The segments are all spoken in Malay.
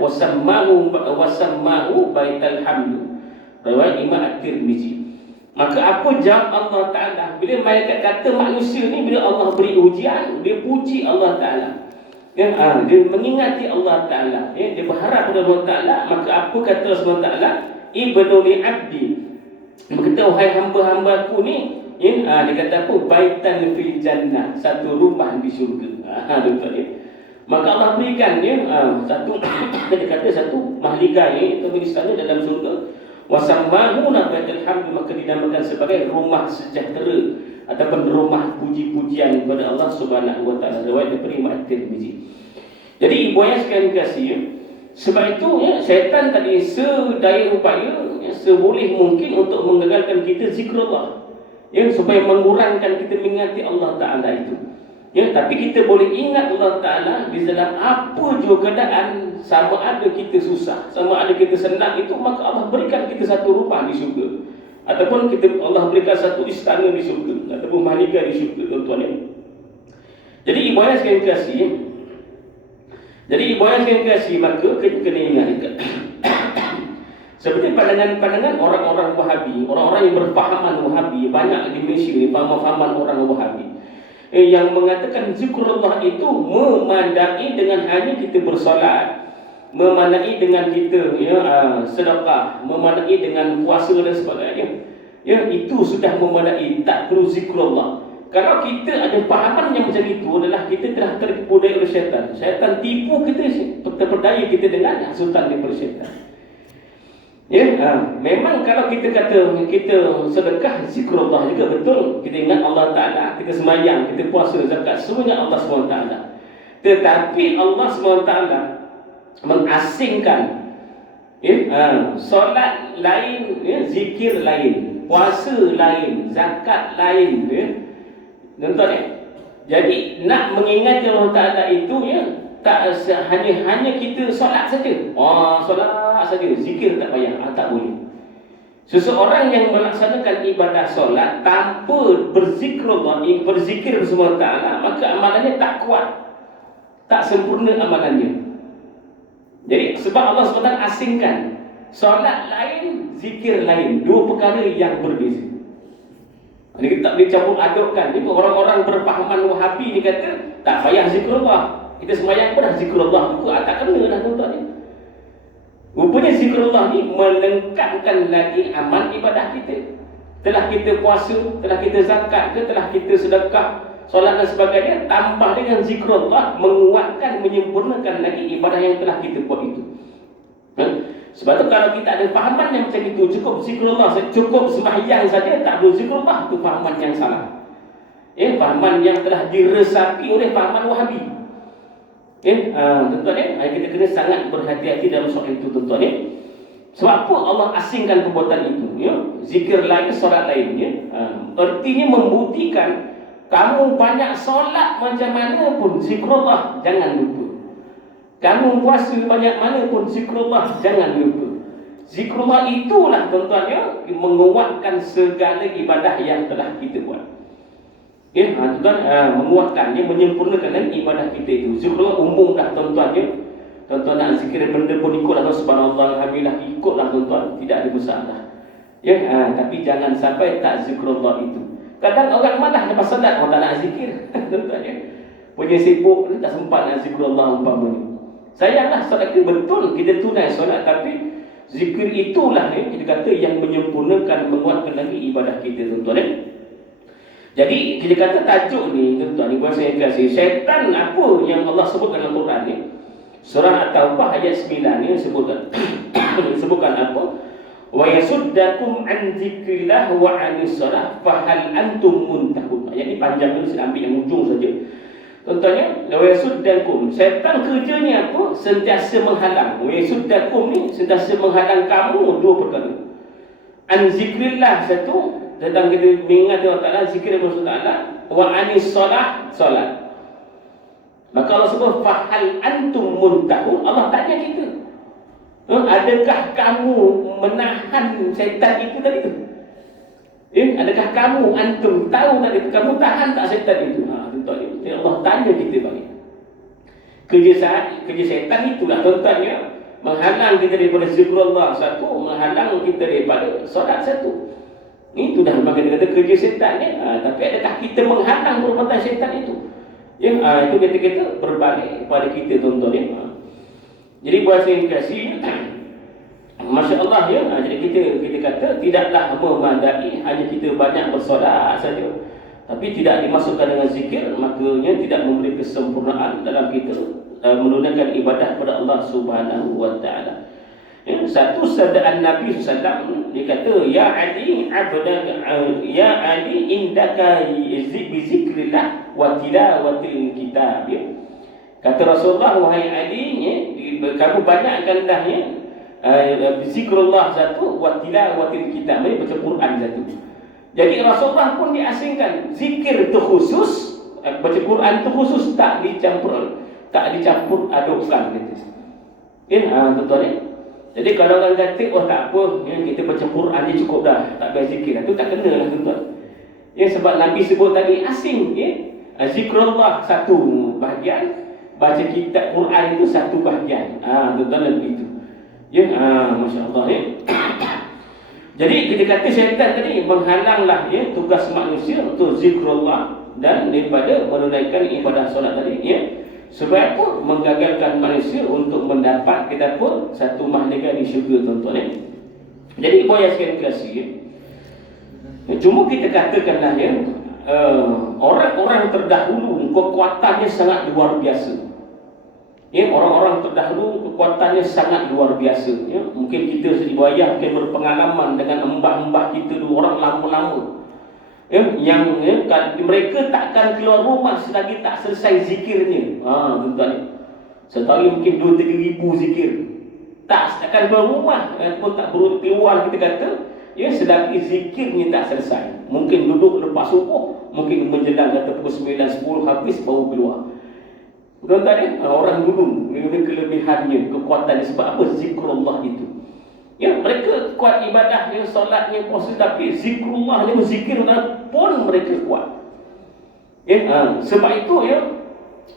wasammahu wasammahu baital hamd riwayat Imam At-Tirmizi maka apa jawab Allah Taala? Bila malaikat kata manusia ni bila Allah beri ujian dia puji Allah Taala. Ya, ha, dia mengingati Allah Taala. Ya, dia berharap kepada Allah Taala. Maka apa kata Allah Taala? Ibnu li abdi. Maka kata wahai hamba-hamba aku ni ya, ha, dia kata apa? Baitan fil jannah. Satu rumah di syurga. Ha, betul ya Maka Allah berikan ya, uh, satu dia kata satu mahligai ya, itu istana dalam surga. Wasammahu nabiyul hamd maka dinamakan sebagai rumah sejahtera ataupun rumah puji-pujian kepada Allah Subhanahu wa taala riwayat daripada Imam At-Tirmizi. Jadi ibu ayah sekalian kasih ya, sebab itu ya, syaitan tadi sedaya upaya ya, seboleh mungkin untuk menggagalkan kita zikrullah ya, supaya mengurangkan kita mengingati Allah Ta'ala itu. Ya, tapi kita boleh ingat Allah Ta'ala di dalam apa juga keadaan sama ada kita susah, sama ada kita senang itu maka Allah berikan kita satu rumah di syurga. Ataupun kita Allah berikan satu istana di syurga ataupun mahligai di syurga tuan-tuan ya. Jadi ibu ayah sekalian kasih Jadi ibu ayah sekalian kasih maka kita kena ingat Seperti pandangan-pandangan orang-orang Wahabi, orang-orang yang berfahaman Wahabi banyak di Malaysia ni, fahaman-fahaman orang Wahabi yang mengatakan zikrullah itu memandai dengan hanya kita bersolat. Memandai dengan kita ya uh, sedekah. Memandai dengan puasa dan sebagainya. Ya itu sudah memandai. Tak perlu zikrullah. Kalau kita ada pahaman yang macam itu adalah kita telah tertipu oleh syaitan. Syaitan tipu kita terperdaya kita dengan sultan daripada syaitan Ya, ha. memang kalau kita kata kita sedekah zikrullah juga betul. Kita ingat Allah Taala, kita semayang, kita puasa zakat, semuanya Allah SWT. Tetapi Allah SWT mengasingkan ya, ha. solat lain, ya, zikir lain, puasa lain, zakat lain. Ya. Contoh ya. Jadi nak mengingat Allah Taala itu ya, tak hanya hanya kita solat saja. Oh, solat saja. Zikir tak payah. Ah, tak boleh. Seseorang yang melaksanakan ibadah solat tanpa berzikrullah berzikir bersama taala maka amalannya tak kuat. Tak sempurna amalannya. Jadi sebab Allah SWT asingkan solat lain zikir lain. Dua perkara yang berbeza. Ini kita tak boleh campur adukkan. Ini orang-orang berpahaman wahabi ni kata tak payah zikrullah kita sembahyang pun dah zikrullah tu ah, tak kena dah tuan-tuan Rupanya zikrullah ni melengkapkan lagi amal ibadah kita. Telah kita puasa, telah kita zakat ke, telah kita sedekah, solat dan sebagainya, tambah dengan zikrullah menguatkan, menyempurnakan lagi ibadah yang telah kita buat itu. Ha? Sebab tu kalau kita ada fahaman yang macam itu, cukup zikrullah, cukup sembahyang saja, tak perlu zikrullah, itu fahaman yang salah. Eh, fahaman yang telah diresapi oleh fahaman wahabi. Okay, uh, tuan-tuan ya, uh, kita kena sangat berhati-hati dalam soal itu tuan-tuan ya. Sebab apa Allah asingkan perbuatan itu ya? Zikir lain, solat lain ya. Uh, artinya membuktikan kamu banyak solat macam mana pun zikrullah jangan lupa. Kamu puasa banyak mana pun zikrullah jangan lupa. Zikrullah itulah tuan-tuan ya menguatkan segala ibadah yang telah kita buat. Ya, ha, tuan ha, menguatkannya, menyempurnakan lagi ibadah kita itu. Zikrullah umum dah tuan-tuan ya. Tuan-tuan nak zikir benda pun ikutlah tuan subhanallah, alhamdulillah ikutlah tuan-tuan, tidak ada masalah. Ya, ha, tapi jangan sampai tak zikrullah itu. Kadang orang malah lepas salat orang tak nak zikir, tuan-tuan ya. Punya sibuk tak sempat nak zikrullah umpamanya. Sayanglah solat kita betul kita tunai solat tapi zikir itulah ya, kita kata yang menyempurnakan menguatkan lagi ibadah kita tuan-tuan ya. Jadi kita kata tajuk ni tuan-tuan ibu saya kasih syaitan apa yang Allah sebut dalam Quran ni? Surah At-Taubah ayat 9 ni sebutkan sebutkan apa? Wa yasuddakum an dzikrillah wa anis salah fa hal antum muntahun. Ayat ni panjang ni saya ambil yang ujung saja. Tuan-tuan ya, wa yasuddakum syaitan kerjanya apa? Sentiasa menghalang. Wa yasuddakum ni sentiasa menghalang kamu dua perkara. An dzikrillah satu tentang kita mengingat Allah Ta'ala zikir Allah Ta'ala wa anis solat solat maka Allah sebut fahal antum muntahun Allah tanya kita ha, adakah kamu menahan syaitan itu tadi tu Eh, adakah kamu antum tahu tadi itu kamu tahan tak syaitan itu? Ha, tuan Allah tanya kita bagi. Kerja saat kerja syaitan itulah tuan-tuan ya. menghalang kita daripada zikrullah satu, menghalang kita daripada solat satu. Itu dah bagi kata kerja setan ni. Ha, tapi adakah kita menghalang perbuatan setan itu? Ya, ha, itu kita berbalik kepada kita tuan-tuan ya. Ha. Jadi buat saya kasih Masya Allah ya. Ha, jadi kita kita kata tidaklah memadai hanya kita banyak bersolat saja. Tapi tidak dimasukkan dengan zikir, makanya tidak memberi kesempurnaan dalam kita uh, menunaikan ibadah kepada Allah Subhanahu wa taala. Ya, satu sabdaan Nabi SAW dia kata ya Ali abda ya Ali indaka zikrillah wa tilawatil kitab ya. Kata Rasulullah wahai Ali ya, kamu banyakkanlah ya uh, zikrullah satu wa tilawatil kitab ini baca Quran satu. Jadi Rasulullah pun diasingkan zikir itu khusus uh, baca Quran itu khusus tak dicampur tak dicampur adukkan gitu. Ya, ha, tuan-tuan ya. Jadi kalau orang kata, oh tak apa, ya, kita baca Quran je cukup dah, tak payah zikir. Itu tak kena lah tuan-tuan. Ya, sebab Nabi sebut tadi asing. Ya. Zikrullah satu bahagian, baca kitab Quran itu satu bahagian. Ah, ha, tuan-tuan begitu. Ya, ha, Masya Allah. Ya. Jadi kita kata syaitan tadi menghalanglah ya, tugas manusia untuk zikrullah dan daripada menunaikan ibadah solat tadi. Ya. Sebab pun menggagalkan manusia untuk mendapat kita pun satu mahliga di syurga tuan-tuan eh. Jadi ibu yang sekalian kasih eh. Cuma kita katakanlah ya uh, orang-orang terdahulu kekuatannya sangat luar biasa. Ya, orang-orang terdahulu kekuatannya sangat luar biasa. Ya, mungkin kita sedih ayah mungkin berpengalaman dengan embah-embah kita dulu orang lama-lama ya, yang ya, kan, mereka takkan keluar rumah selagi tak selesai zikirnya. Ha, tuan-tuan. Setahun mungkin 2 3 ribu zikir. Tak takkan keluar rumah ya, pun tak perlu keluar kita kata ya selagi zikirnya tak selesai. Mungkin duduk lepas subuh, mungkin menjelang kata pukul 9 10 habis baru keluar. Tuan-tuan ya, orang dulu dengan kelebihannya, kekuatannya sebab apa zikrullah itu. Ya, mereka kuat ibadah, ya, solatnya, puasa tapi zikrullah ni zikir pun mereka kuat. Ya, uh, sebab itu ya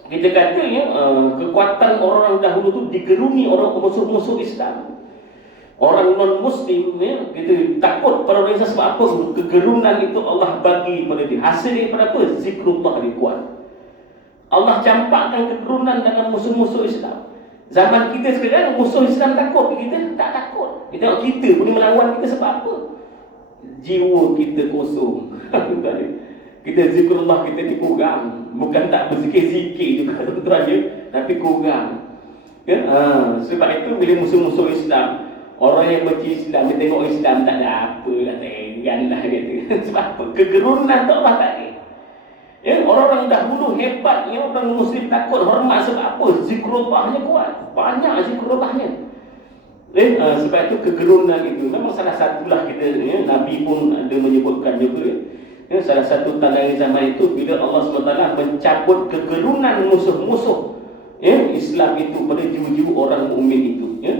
kita kata ya uh, kekuatan orang dahulu tu digerungi orang musuh-musuh Islam. Orang non muslim ya kita takut pada orang sebab apa kegerunan itu Allah bagi pada dia. Hasil daripada apa? Zikrullah dia kuat. Allah campakkan kegerunan dengan musuh-musuh Islam. Zaman kita sekarang musuh Islam takut kita tak takut. Kita tengok kita boleh melawan kita sebab apa? Jiwa kita kosong. kita zikrullah kita ni kurang. Bukan tak berzikir-zikir juga tuan ya, tapi kurang. Ya? Ha, sebab itu bila musuh-musuh Islam Orang yang benci Islam, dia tengok Islam tak ada apa lah, tenggan lah kata. Sebab apa? Kegerunan tu Allah tak Ya, orang-orang dahulu hebat, ya, orang muslim takut hormat sebab apa? Zikrullahnya kuat. Banyak zikrullahnya. Eh, uh, sebab itu kegerunan itu memang salah satulah kita ya, Nabi pun ada menyebutkan juga ya. ya salah satu tanda zaman itu bila Allah SWT mencabut kegerunan musuh-musuh ya, Islam itu pada jiwa-jiwa orang mukmin itu ya.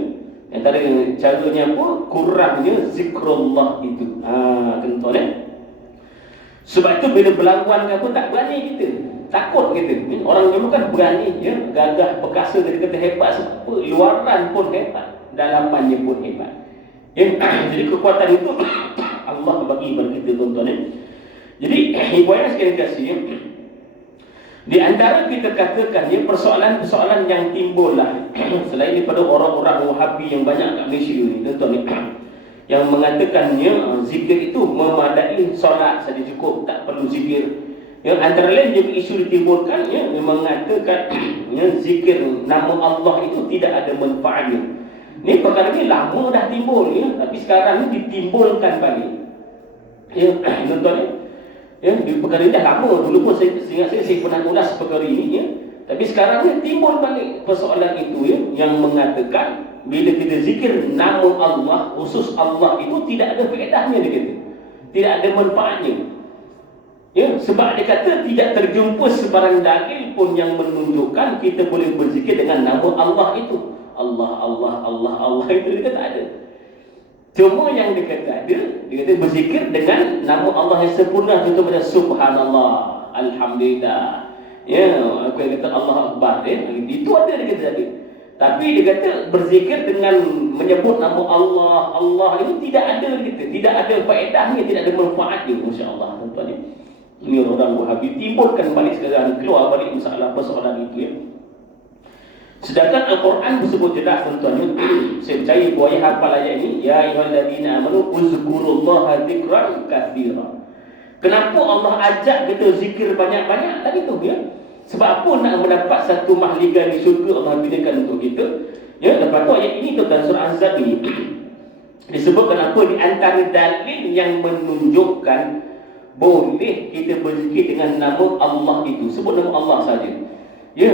Antara caranya pun kurangnya zikrullah itu. Ha, tentu eh. Sebab itu bila berlawan dengan pun tak berani kita. Takut kita. Orang dulu kan berani. Ya? Gagah perkasa dia kata hebat sebab apa? Luaran pun hebat. Dalamannya pun hebat. Ya? Jadi kekuatan itu Allah bagi kepada kita tuan-tuan. Ya? Jadi ayah sekali kasih. Ya? Di antara kita katakan ya, persoalan-persoalan yang timbul lah selain daripada orang-orang Wahabi yang banyak kat Malaysia ni tuan-tuan ya? Yang mengatakannya uh, zikir itu memadai solat saja cukup tak perlu zikir. Yang antara lain juga isu ditimbulkan ya, mengatakan ya, zikir nama Allah itu tidak ada manfaatnya. Ni perkara ni lama dah timbul ya, tapi sekarang ni ditimbulkan balik. Ya tuan-tuan ya, di perkara ni dah lama. Dulu pun saya ingat saya, saya pernah ulas perkara ini ya. Tapi sekarang ni timbul balik persoalan itu ya, yang mengatakan bila kita zikir nama Allah, khusus Allah itu tidak ada faedahnya dia kata. Tidak ada manfaatnya. Ya, sebab dia kata tidak terjumpa sebarang dalil pun yang menunjukkan kita boleh berzikir dengan nama Allah itu. Allah, Allah, Allah, Allah itu dia kata ada. Cuma yang dia kata ada, dia kata berzikir dengan nama Allah yang sempurna contoh macam subhanallah, alhamdulillah. Ya, aku kata Allah Akbar, ya. itu ada dia kata ada. Tapi dia kata berzikir dengan menyebut nama Allah, Allah ini tidak ada kita, tidak ada faedahnya, tidak ada manfaatnya masya-Allah tuan-tuan ya. Ini orang Wahabi timbulkan balik sekarang keluar balik masalah persoalan itu ya. Sedangkan Al-Quran bersebut jelas tuan-tuan ya. Saya percaya buaya hafal ayat ini Ya ayyuhalladzina amanu uzkurullaha dzikran katsira. Kenapa Allah ajak kita zikir banyak-banyak tadi tu ya? Sebab apa nak mendapat satu mahligan di syurga Allah binakan untuk kita? Ya, lepas tu ayat ini dalam surah Az-Zab ini disebutkan apa di antara dalil yang menunjukkan boleh kita berzikir dengan nama Allah itu. Sebut nama Allah saja. Ya,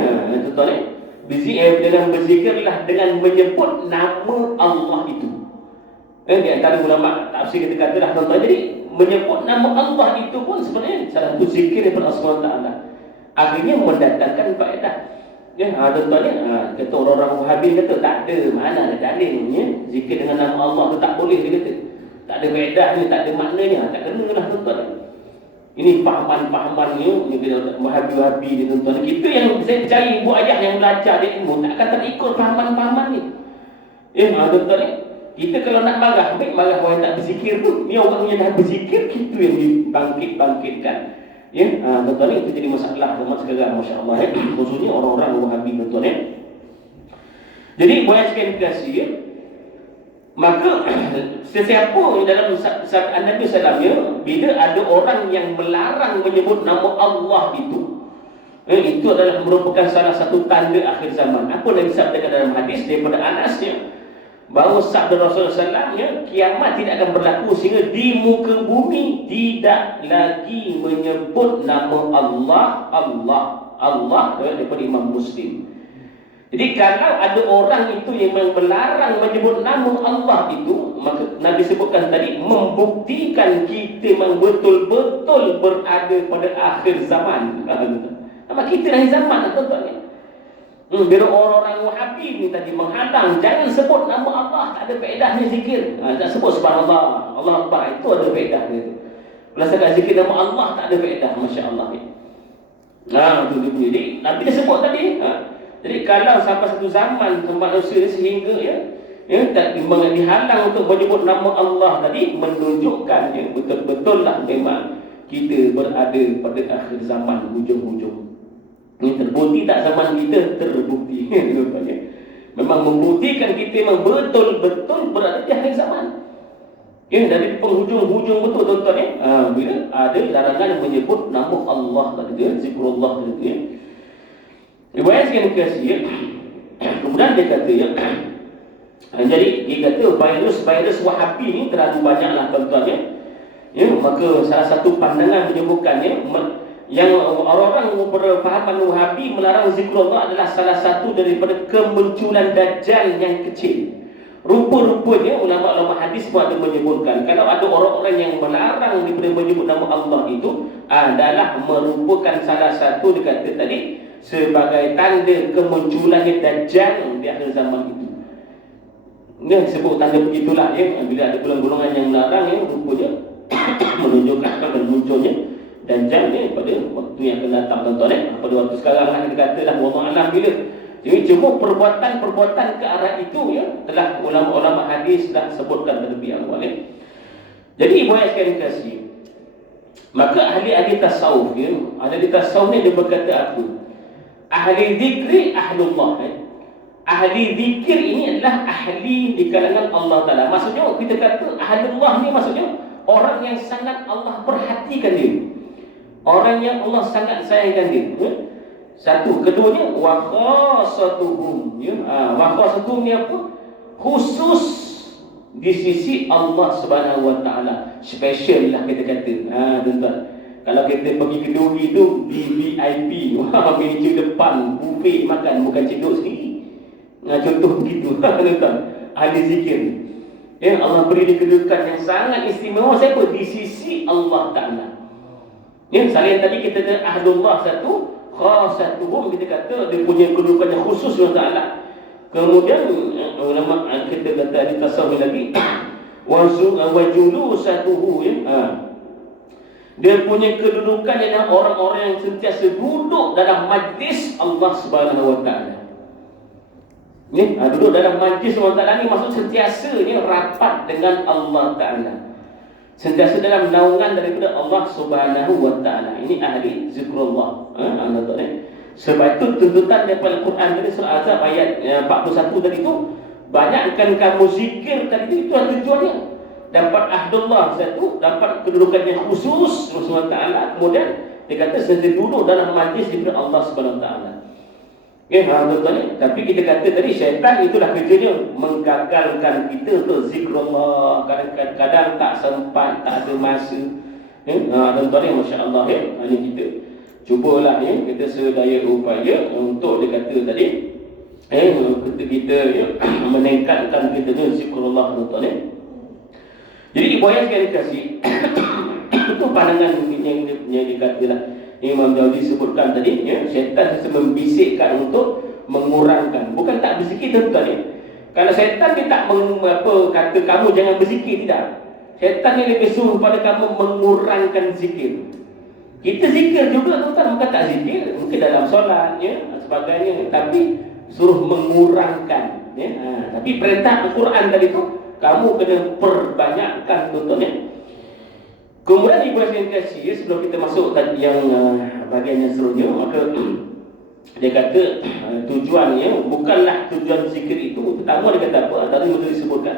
tuan-tuan eh? Berzikir dengan berzikirlah dengan menyebut nama Allah itu. Eh, di antara ulama tafsir kita katalah tuan-tuan jadi menyebut nama Allah itu pun sebenarnya salah satu zikir daripada Allah SWT akhirnya mendatangkan faedah. Ya, ha, tuan-tuan ya, ha, kata orang-orang Wahabi kata tak ada mana ada dalil ya, zikir dengan nama Allah tu tak boleh dia kata. Tak ada faedahnya, tak ada maknanya, tak kena lah tuan-tuan. Ini pahaman-pahaman ni, ni Wahabi-Wahabi ni tuan-tuan. Kita yang saya percaya ibu ayah yang belajar dia ilmu tak akan terikut pahaman-pahaman ni. Ya, ha, tuan-tuan ya. Kita kalau nak marah, baik marah orang tak berzikir tu. Ni orang yang dah berzikir, kita yang dibangkit-bangkitkan. Ya, ha, tuan-tuan itu jadi masalah zaman sekarang masya-Allah ya. Khususnya orang-orang Wahabi tuan-tuan ya. Jadi boleh sekali kasih ya. Maka sesiapa dalam sabda Nabi sallallahu ya, bila ada orang yang melarang menyebut nama Allah itu eh, itu adalah merupakan salah satu tanda akhir zaman. Apa Nabi sabdakan dalam hadis daripada Anas ya, bahawa sabda Rasulullah SAW ya, kiamat tidak akan berlaku sehingga di muka bumi tidak lagi menyebut nama Allah Allah Allah ya, daripada Imam Muslim. Jadi kalau ada orang itu yang melarang menyebut nama Allah itu maka Nabi sebutkan tadi membuktikan kita memang betul-betul berada pada akhir zaman. Nama kita dah zaman tuan-tuan Hmm, bila orang-orang Wahabi ni tadi menghadang, jangan sebut nama Allah, tak ada faedahnya zikir. Ha, tak sebut subhanallah, Allah Akbar, itu ada faedah dia tu. Kalau sekadar zikir nama Allah, tak ada faedah, Masya Allah. Ni. Ha, tu dia Jadi, Nabi dia sebut tadi. Ha. Jadi, kalau sampai satu zaman manusia sehingga ya, ya tak dihalang untuk menyebut nama Allah tadi, menunjukkan ya, betul-betul lah memang kita berada pada akhir zaman hujung-hujung. Ini terbukti tak zaman kita terbukti. memang membuktikan kita memang betul-betul berada di akhir zaman. Ya, dari penghujung-hujung betul tuan-tuan ya. Ha, bila ada larangan menyebut nama Allah tadi dia, zikrullah tadi ya. Riwayat sekian kasih ya. Kemudian dia kata ya. Ha, jadi dia kata virus-virus Wahabi ni terlalu banyaklah tuan-tuan ya. Ya, maka salah satu pandangan menyebutkannya yang orang-orang berfahaman Wahabi melarang zikrullah adalah salah satu daripada kemunculan dajjal yang kecil. Rupa-rupanya ulama-ulama hadis pun ada menyebutkan kalau ada orang-orang yang melarang daripada menyebut nama Allah itu adalah merupakan salah satu dikata tadi sebagai tanda kemunculannya dajjal di akhir zaman itu. Ini sebut tanda begitulah ya bila ada golongan-golongan yang melarang ya rupanya menunjukkan akan munculnya dan jam ni pada waktu yang akan datang tuan-tuan eh? Pada waktu sekarang lah kita kata dah wallah alam bila? Jadi cuma perbuatan-perbuatan ke arah itu ya telah ulama-ulama hadis dah sebutkan terlebih awal eh? Jadi ibu ayah sekali kasih maka ahli-ahli tasawuf ya ahli tasawuf ni dia berkata apa? Ahli zikri ahlullah eh? Ahli zikir ini adalah ahli di kalangan Allah Ta'ala. Maksudnya kita kata ahlullah ni maksudnya orang yang sangat Allah perhatikan dia Orang yang Allah sangat sayangkan dia. Ya? Satu, keduanya wa khasatuhum. Ya, ha, wa khasatuhum ni apa? Khusus di sisi Allah Subhanahu Wa Taala. Special lah kita kata. Ha, tuan Kalau kita pergi ke Duri tu VIP, wah meja depan buffet makan bukan cendok sendiri. Nah, contoh begitu. tuan Ahli zikir. Ya, Allah beri dia kedudukan yang sangat istimewa siapa? Di sisi Allah Ta'ala. Ya, selain tadi kita ada ahdullah satu, khasatuhum kita kata dia punya kedudukan yang khusus Allah Taala. Kemudian eh, ulama eh, kita kata di tasawuf lagi wajulu satuhu ya. Ha. Dia punya kedudukan adalah orang-orang yang sentiasa duduk dalam majlis Allah Subhanahu Wa Taala. Ni, ha, duduk dalam majlis Allah Ta'ala ni maksud sentiasa ni rapat dengan Allah Ta'ala. Sentiasa dalam naungan daripada Allah Subhanahu Wa Ta'ala. Ini ahli zikrullah. Ha, anda tahu ni. Sebab itu tuntutan daripada Al-Quran dari surah Azab ayat ya, 41 tadi tu banyakkan kamu zikir tadi itu itu tujuannya. Dapat ahdullah satu, dapat kedudukan yang khusus Rasulullah Ta'ala. Kemudian dia kata sentiasa duduk dalam majlis daripada Allah Subhanahu Wa Ta'ala. Okay, ha, tuan ni. Tapi kita kata tadi syaitan itulah kerjanya menggagalkan kita untuk zikrullah. Kadang-kadang tak sempat, tak ada masa. Ya, ha, tuan ni masya-Allah ya. Ha, ini kita cubalah ya kita sedaya upaya untuk dia kata tadi eh kita kita ya, meningkatkan kita tu zikrullah tuan ni. Jadi ibu ayah sekali kasih itu pandangan yang yang dikatalah Imam Jauzi sebutkan tadi ya, syaitan membisikkan untuk mengurangkan bukan tak berzikir tuan ya. kalau syaitan dia tak meng, apa, kata kamu jangan berzikir tidak syaitan ni lebih suruh pada kamu mengurangkan zikir kita zikir juga tuan bukan tak zikir mungkin dalam solat ya, sebagainya tapi suruh mengurangkan ya. ha, tapi perintah Al-Quran tadi tu kamu kena perbanyakkan tuan ya. Kemudian ibu kasih sebelum kita masuk tadi yang uh, bahagian yang seterusnya maka dia kata uh, tujuannya bukanlah tujuan zikir itu pertama dia kata apa tadi mesti disebutkan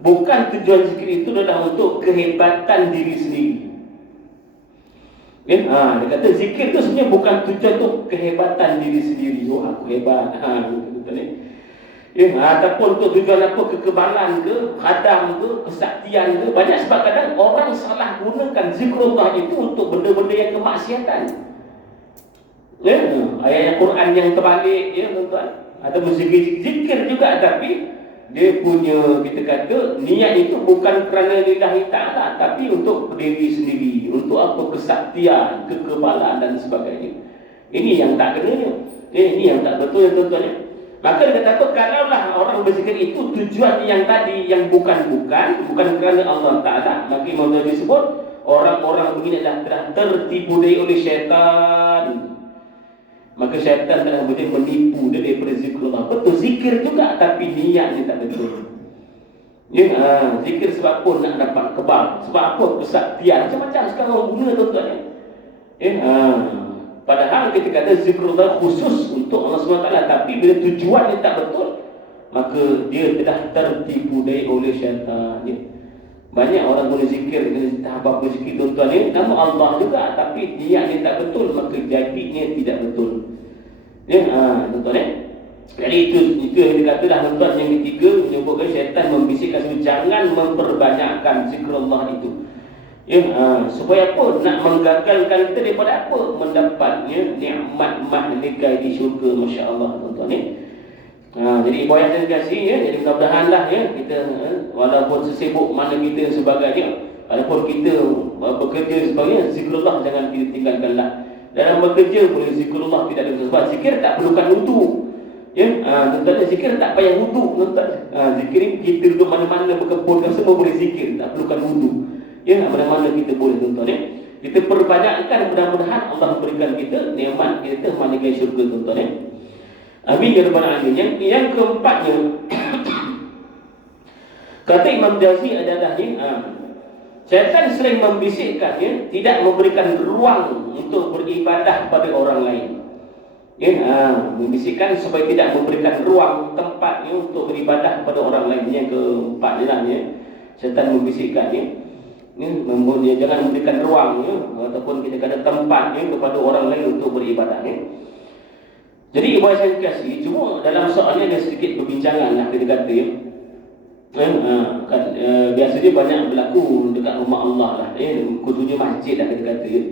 bukan tujuan zikir itu adalah untuk kehebatan diri sendiri. Ya ha, dia kata zikir itu sebenarnya bukan tujuan untuk kehebatan diri sendiri. Oh aku hebat. Ha betul ni Ya, ataupun untuk tujuan apa kekebalan ke, khadam ke, kesaktian ke. Banyak sebab kadang orang salah gunakan zikrullah itu untuk benda-benda yang kemaksiatan. Ya, ayat Quran yang terbalik, ya tuan-tuan. Atau zikir, zikir juga tapi dia punya, kita kata, niat itu bukan kerana lillahi ta'ala tapi untuk diri sendiri. Untuk apa kesaktian, kekebalan dan sebagainya. Ini yang tak kena. Eh, ini yang tak betul ya tuan-tuan. Ya. Maka dia kata kalaulah orang berzikir itu tujuan yang tadi yang bukan-bukan bukan kerana Allah Taala maka Imam disebut orang-orang begini adalah telah tertipu dari oleh syaitan. Maka syaitan telah boleh menipu dia daripada zikrullah. Betul zikir juga tapi niat dia tak betul. Ya, ha, zikir sebab apa nak dapat kebal? Sebab apa kesaktian? Macam-macam sekarang guna tuan-tuan ya. Ya, ha. Padahal kita kata zikrullah khusus untuk Allah SWT Tapi bila tujuan dia tak betul Maka dia telah tertipu dari oleh syaitan. Ya. Banyak orang boleh zikir dengan tahap zikir tuan-tuan ni. Nama Allah juga Tapi dia yang tak betul Maka jadinya tidak betul. Ya, ha, tuan-tuan ya? Jadi itu itu yang dikatakan tuan-tuan yang ketiga menyebutkan syaitan membisikkan jangan memperbanyakkan zikrullah itu Ya, ha, supaya apa? Nak menggagalkan kita daripada apa? Mendapatnya nikmat mahligai di syurga. Masya Allah, tuan-tuan ni. Ha, jadi ibu ayah dan kasih ya. Jadi mudah-mudahan lah ya. Kita, ha, walaupun sesibuk mana kita sebagainya. Walaupun kita uh, bekerja sebagainya. Zikrullah jangan kita tinggalkan lah. Dalam bekerja boleh zikrullah tidak ada sebab zikir tak perlukan wudu. Ya, ha, tuan-tuan zikir tak payah wudu, tuan-tuan. Ha, zikir kita duduk mana-mana berkebun semua boleh zikir, tak perlukan wudu. Ya, mana-mana kita boleh tuan-tuan ya. Kita perbanyakkan mudah-mudahan Allah memberikan kita nikmat kita manihai syurga tuan-tuan ya. Amin ya rabbal alamin. Yang yang keempatnya kata Imam Jazi adalah ni ha, Syaitan sering membisikkan ya, tidak memberikan ruang untuk beribadah pada orang lain. Ya, ha, membisikkan supaya tidak memberikan ruang tempat ya, untuk beribadah kepada orang lain. Yang keempat ni lah ya. Syaitan membisikkan ya ya, membuatnya jangan memberikan ruang ya, ataupun kita kata tempat ya, kepada orang lain untuk beribadah ya. Jadi ibu saya kasih cuma dalam soalnya ada sedikit perbincangan lah kita kata ya. Ya, kan, ya, biasanya banyak berlaku dekat rumah Allah lah ya, khususnya masjid lah kita kata ya.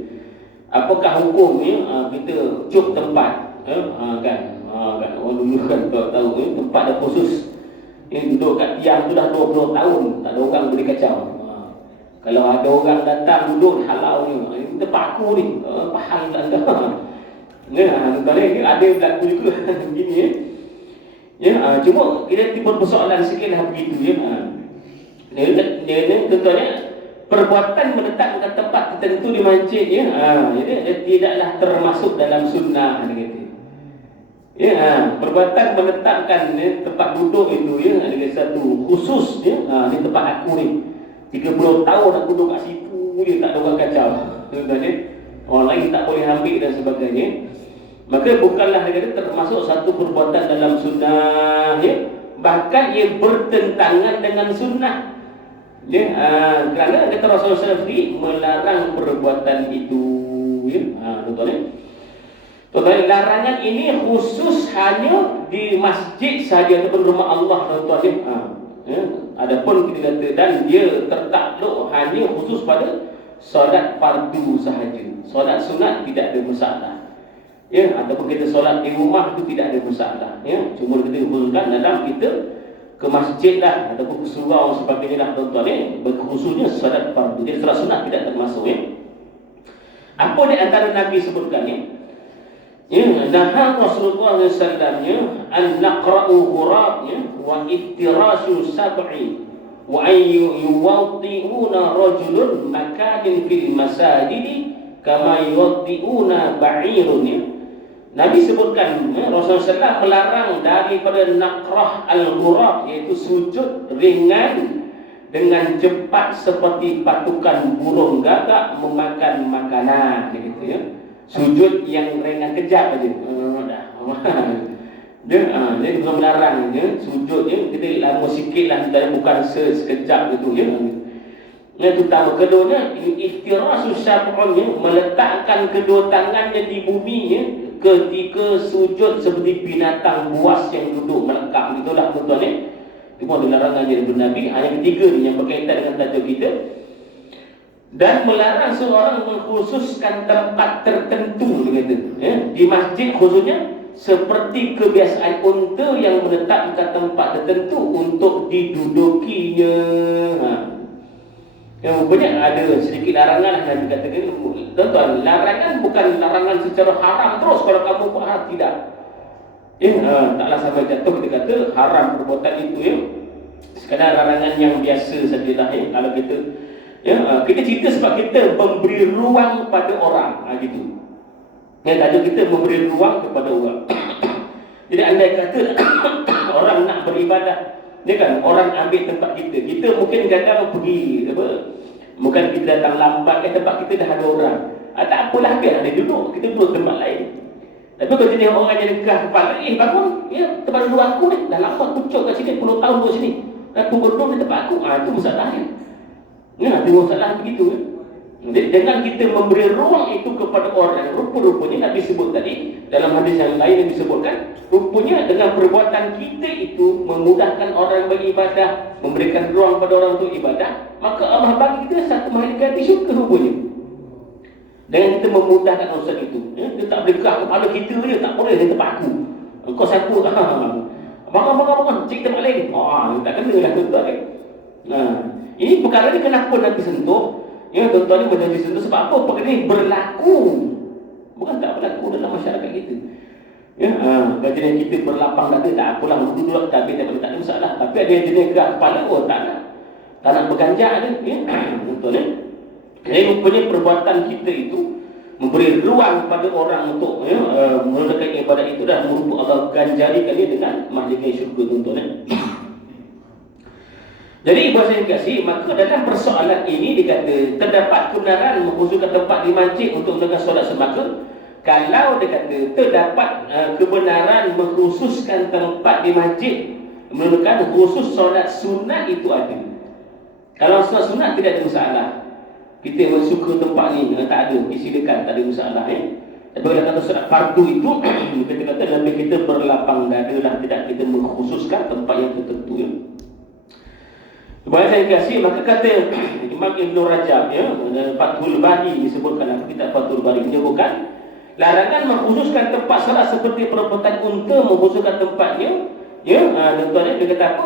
Apakah hukum ya, kita cuk tempat ya, kan, kan orang dulu kan tahu, tahu ya, tempat ada khusus yang duduk kat tiang tu dah 20 tahun tak ada orang boleh kacau kalau ada orang datang duduk halau ni, ini tempat aku ni, uh, pahal tak ada. Ya, tuan ni ada berlaku juga begini ya. Ya, uh, cuma kita timbul persoalan sikit lah begitu ya. Uh. Dia dia ni tuan perbuatan menetapkan tempat tertentu di masjid ya. Ha, jadi dia tidaklah termasuk dalam sunnah dia kata. Ya, ha, perbuatan menetapkan ya, tempat duduk itu ya ada satu khusus ya. Ha, ni tempat aku ni. 30 tahun aku duduk kat situ je tak ada orang kacau. Tuan-tuan ya. Orang lain tak boleh ambil dan sebagainya. Maka bukanlah dia termasuk satu perbuatan dalam sunnah ya. Bahkan ia bertentangan dengan sunnah. Ya, ha, kerana kata Rasulullah SAW melarang perbuatan itu ya. Ha, tuan-tuan ya. Tuan-tuan, larangan ini khusus hanya di masjid saja ataupun rumah Allah tuan-tuan ya. Ha, ya. Adapun kita kata dan dia tertakluk hanya khusus pada solat fardu sahaja. Solat sunat tidak ada masalah. Ya, ataupun kita solat di rumah itu tidak ada masalah. Ya, cuma kita khususkan dalam kita ke masjid lah ataupun ke surau sebagainya lah tuan-tuan ya. Berkhususnya solat fardu. Jadi solat sunat tidak termasuk ya. Apa di antara Nabi sebutkan ya? Ya, nahan Rasulullah SAW ya, an naqra'u hurab ya, wa iftirasu sab'i wa an yuwaddi'una rajulun makanin fil masajid kama yuwaddi'una ba'irun ya. Nabi sebutkan ya, Rasulullah SAW melarang daripada naqrah al-hurab iaitu sujud ringan dengan cepat seperti patukan burung gagak memakan makanan gitu ya sujud yang ringan kejap aja. Uh, dah. dia uh, dia bukan melarang dia sujud dia kita lama sikit lah dan bukan se sekejap gitu ya. Yang pertama keduanya iftirasu syaf'un ya, meletakkan kedua tangannya di bumi ya, ketika sujud seperti binatang buas yang duduk melekap itulah tuan-tuan ya. Itu pun larangan dari Nabi hanya ketiga ni yang berkaitan dengan tajuk kita dan melarang seorang mengkhususkan tempat tertentu begitu ya di masjid khususnya seperti kebiasaan unta yang menetapkan tempat tertentu untuk didudukinya. Ha. yang banyak ada sedikit larangan yang dikatakan. Tuan-tuan larangan bukan larangan secara haram terus kalau kamu buat haram tidak. Ya ha, taklah sampai jatuh kita kata haram perbuatan itu ya. Sekadar larangan yang biasa sajalah ya. Kalau kita Ya, uh, kita cerita sebab kita memberi ruang pada orang, ha, gitu. Yang tadi kita memberi ruang kepada orang. Jadi anda kata orang nak beribadah, ni kan orang ambil tempat kita. Kita mungkin kadang pergi apa? Mungkin kita datang lambat ke tempat kita dah ada orang. Ha, tak apalah biar ada duduk, kita duduk tempat lain. Tapi kalau jenis orang yang dekat kepala, eh bangun, ya tempat duduk aku ni, dah lama kucuk kat sini, puluh tahun duduk sini. Tunggu duduk di tempat aku, ha, itu masalahnya. Ya, ada masalah begitu kan? Dengan kita memberi ruang itu kepada orang. Rupa-rupanya Nabi sebut tadi Dalam hadis yang lain yang disebutkan Rupanya dengan perbuatan kita itu Memudahkan orang beribadah Memberikan ruang pada orang untuk ibadah Maka Allah bagi kita satu mahal ganti syurga rupanya. Dengan kita memudahkan urusan itu ya, Dia tak boleh kah kepala kita je Tak boleh dia tempat aku. Kau siapa? Bangun-bangun-bangun Cik tempat lain. Oh, tak kena lah tuan-tuan Nah, ini perkara ni kenapa Nabi sentuh? Ya, tuan-tuan ni benda disentuh sebab apa? Perkara ni berlaku. Bukan tak berlaku dalam masyarakat kita. Ya, ha, jenis kita berlapang dada tak apalah duduk tapi tak tak ada masalah. Tapi ada yang jenis gerak kepala oh tak nak. Tak nak berganjak ada, ya. Betul ni. Jadi rupanya perbuatan kita itu memberi ruang kepada orang untuk ya, uh, menunaikan ibadat itu dan merupakan Allah ganjarikan dia dengan mahligai syurga tuan-tuan ya. Jadi bahasa yang kasih, maka dalam persoalan ini dikata terdapat kebenaran mengkhususkan tempat di masjid untuk mendengar solat semasa. Kalau dikata terdapat uh, kebenaran mengkhususkan tempat di masjid menunjukkan khusus solat sunat itu ada. Kalau solat sunat tidak ada masalah. Kita suka tempat ni uh, tak ada, disilakan tak ada masalah ya. Tapi kalau kata solat fardu itu kita kata lebih kita berlapang dada lah tidak kita mengkhususkan tempat yang tertentu ya. Kepada saya kasih, maka kata Imam Ibn Rajab, ya, Fathul Bari disebutkan dalam kitab Fathul Bari menyebutkan larangan mengkhususkan tempat salat seperti perbuatan unta mengkhususkan tempatnya. Ya, ha, tuan-tuan dia kata apa?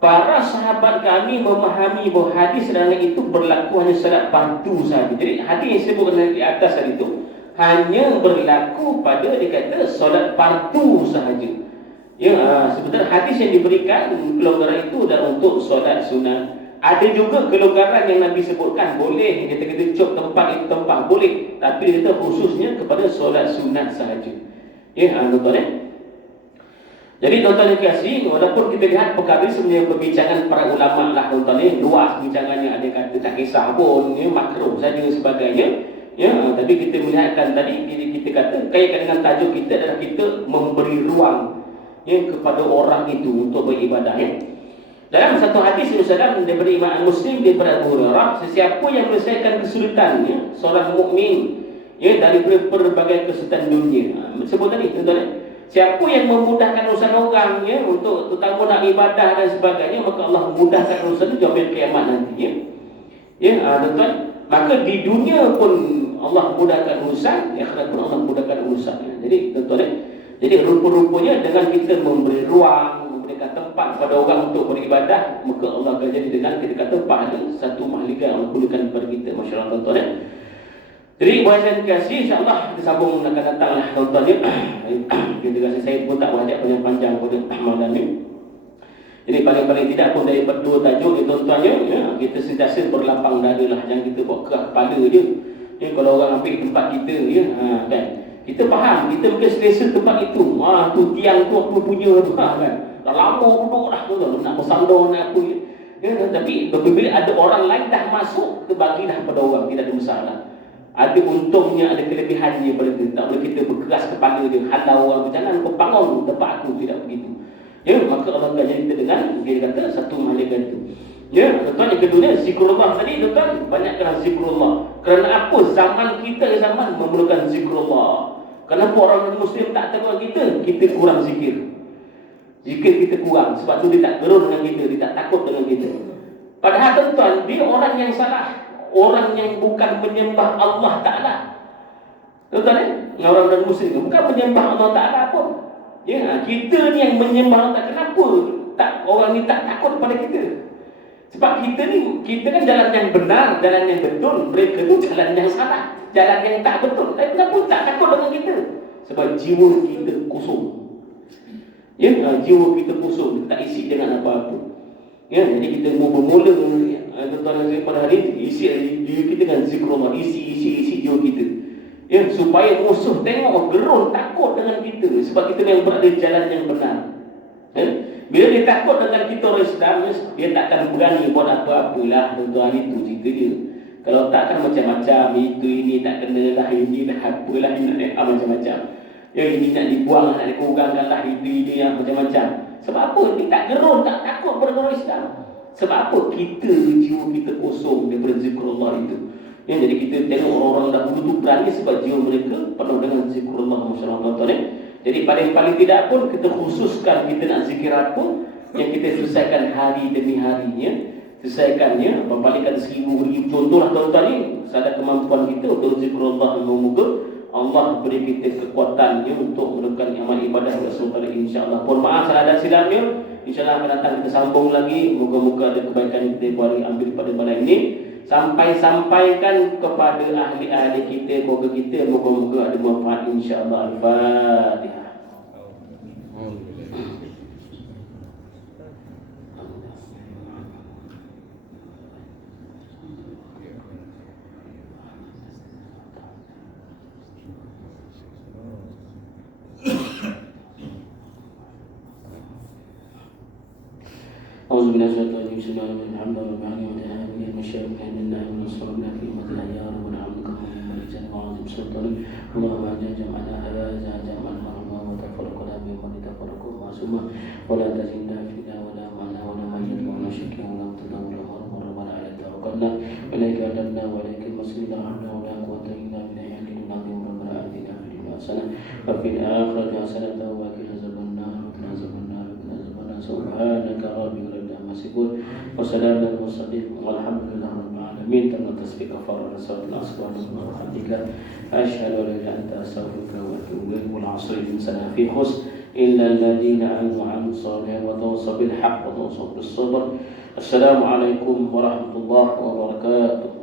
Para sahabat kami memahami bahawa hadis dan itu berlaku hanya salat fardu sahaja. Jadi hadis yang disebutkan di atas tadi itu hanya berlaku pada dia kata solat fardu sahaja. Ya, sebenarnya hadis yang diberikan kelonggaran itu adalah untuk solat sunnah. Ada juga kelonggaran yang Nabi sebutkan boleh kita kata cop tempat itu tempat boleh, tapi kita khususnya kepada solat sunat sahaja. Ya, uh, tuan eh. Jadi tuan-tuan yang kasih, walaupun kita lihat perkara sebenarnya perbincangan para ulama lah tuan-tuan ni, luas bincangannya ada kata tak kisah pun, ya, makruh saja sebagainya. Ya, tapi kita melihatkan tadi kita kata kaitkan dengan tajuk kita adalah kita memberi ruang ya, kepada orang itu untuk beribadah ya. Dalam satu hadis Rasulullah daripada Imam Muslim daripada Abu Hurairah, sesiapa yang menyelesaikan kesulitan ya, seorang mukmin ya dari berbagai kesulitan dunia. Ha, sebut tadi tuan-tuan Siapa yang memudahkan urusan orang ya, untuk terutama nak ibadah dan sebagainya, maka Allah memudahkan urusan itu sampai kiamat nanti. Ya, ya uh, tuan Maka di dunia pun Allah mudahkan urusan, ya akhirat pun Allah mudahkan urusan. Ya. Jadi tuan-tuan, ya, jadi rupa-rupanya dengan kita memberi ruang, memberikan tempat kepada orang untuk beribadah, maka Allah akan jadi dengan kita kata tempat satu mahligai yang gunakan kepada kita, masyarakat tuan-tuan. Ya. Jadi saya kasih insya-Allah kita sambung akan datanglah tuan-tuan ni. Kita rasa saya pun tak banyak panjang-panjang pada malam ni. Jadi paling-paling tidak pun dari dua tajuk ni tuan-tuan ya, kita sentiasa berlapang dada lah jangan kita buat kerak kepala je. Ya, kalau orang ambil tempat kita ya, ha, kan. Kita faham, kita mungkin selesa tempat itu. Ha, tu tiang tu aku punya tu ha, kan. Dah lama duduk dah tu nak bersandar nak apa ya. ya. tapi bila ada orang lain dah masuk, kita bagi dah pada orang, tidak ada masalah ada untungnya, ada kelebihannya pada kita. Tak boleh kita berkeras kepala dia, halau orang tu. Jangan bangun tempat aku, tidak begitu. Ya, maka Allah akan jadi dengan, dia kata, satu malaikat itu. Ya, tuan yang kedua zikrullah tadi, tuan banyakkan zikrullah. Kerana apa? Zaman kita zaman memerlukan zikrullah. Kenapa orang Muslim tak tahu kita? Kita kurang zikir. Zikir kita kurang. Sebab tu dia tak gerun dengan kita, dia tak takut dengan kita. Padahal tuan-tuan, dia orang yang salah orang yang bukan menyembah Allah Ta'ala. Tuan-tuan eh? Orang dan muslim bukan menyembah Allah Ta'ala pun. Ya, kita ni yang menyembah Allah Kenapa tak orang ni tak takut pada kita? Sebab kita ni, kita kan jalan yang benar, jalan yang betul. Mereka tu jalan yang salah, jalan yang tak betul. Tapi kenapa tak takut dengan kita? Sebab jiwa kita kosong. Ya, jiwa kita kosong, tak isi dengan apa-apa. Ya, jadi kita mau bermula tuan-tuan dan pada hari ini isi jiwa kita dengan zikrullah isi isi isi jiwa kita ya supaya musuh tengok gerun takut dengan kita sebab kita yang berada jalan yang benar ya? bila dia takut dengan kita orang Islam dia takkan berani buat apa-apalah tuan-tuan itu cerita dia kalau takkan macam-macam. Itu ini tak kena lah. Ini dah apalah ini nak macam-macam. Ya ini nak dibuang nak dikurangkan lah. Itu ini yang macam-macam. Sebab apa? Dia tak gerun tak takut pada Islam. Sebab apa? Kita jiwa kita kosong daripada zikrullah itu. Ya, jadi kita tengok orang-orang dahulu tu berani sebab jiwa mereka penuh dengan zikrullah masyarakat tuan ya. Jadi paling-paling tidak pun kita khususkan kita nak zikir apa? Yang kita selesaikan hari demi harinya selesaikannya membalikkan seribu ribu contohlah tuan-tuan ni sadar kemampuan kita untuk zikrullah memoga Allah beri kita kekuatannya untuk melakukan amal ibadah Rasulullah insya-Allah. Pun maaf saya ada silapnya. Insya-Allah akan datang kita sambung lagi. Moga-moga ada kebaikan kita boleh ambil pada malam ini. Sampai-sampaikan kepada ahli-ahli kita, keluarga kita, moga-moga ada manfaat insya-Allah. Al-Fatihah. أعوذ بالله من الشيطان الرجيم بسم الله الرحمن الرحيم الحمد لله رب العالمين المشرك بين الله ونصر الله في مدينة يا رب العالمين كما ملك وعظيم سلطان اللهم اجعل جمعنا هذا جمعا مرحبا وتفرقنا بمن تفرق معصوما ولا تزلنا فينا ولا معنا ولا ميت ولا شك ولا متنا ولا مرض مرض على توكلنا اليك ادنا واليك المصير لا حول ولا قوة الا بالله العلي العظيم ربنا يصفون وسلام على والحمد لله رب العالمين. تم تسبيح كفاره نسأل الله سبحانه وتعالى أشهد أن لا إله إلا أنت أستغفرك وأتوب إليك. والعصر الإنسان في خسر إلا الذين آمنوا وعملوا الصالحات وتواصوا بالحق وتواصوا بالصبر. السلام عليكم ورحمة الله وبركاته.